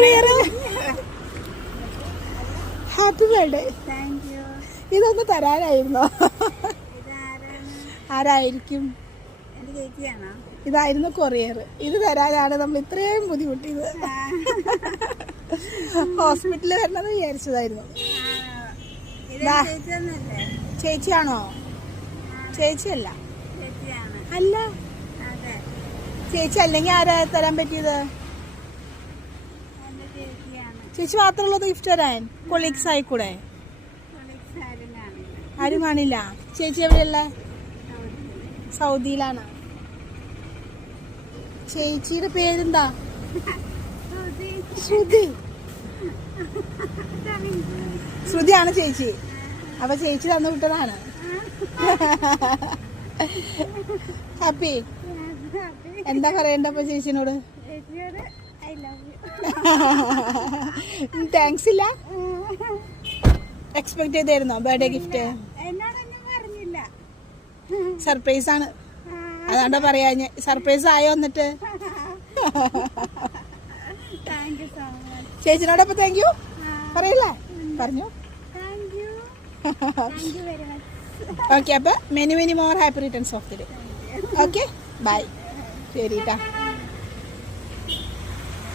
Courier. Happy birthday. ഇതൊന്ന് തരാനായിരുന്നോ? ആരായിരിക്കും? ഇതായിരുന്നു കൊറിയർ. ഇത് തരാനാണ് നമ്മൾ ഇത്രയും ബുദ്ധിമുട്ടിയത്. ഹോസ്പിറ്റലിൽ വരണമെന്ന് വിചാരിച്ചതായിരുന്നു. ചേച്ചിയാണോ? ചേച്ചിയല്ല. അല്ല, ചേച്ചി അല്ലെങ്കിൽ ആരാ തരാൻ പറ്റിയത്? ചേച്ചി മാത്രമുള്ളത് ഗിഫ്റ്റ് തരാൻ? കൊളീഗ്സ് ആയിക്കൂടെ? ആരും കാണില്ല. ചേച്ചി എവിടെയല്ല? സൗദിയിലാണ്. ചേച്ചിയുടെ പേരെന്താ? ശ്രുതി. ശ്രുതിയാണ് ചേച്ചി. അപ്പൊ ചേച്ചി തന്നു വിട്ടതാണ്. ഹാപ്പി. എന്താ പറയണ്ടപ്പോ ചേച്ചിനോട്? താങ്ക്സ് ഇല്ല. എക്സ്പെക്ട് ചെയ്തായിരുന്നോ ബർത്ത്ഡേ ഗിഫ്റ്റ്? സർപ്രൈസ് ആണ്, അതാണ്ടോ പറയാ. സർപ്രൈസ് ആയോ? എന്നിട്ട് ചേച്ചിനോടൊപ്പം താങ്ക് യു പറയില്ലേ? പറഞ്ഞു. ഓക്കെ, അപ്പൊ many more happy returns of the day. Okay, bye. ശരി ട്ടാ.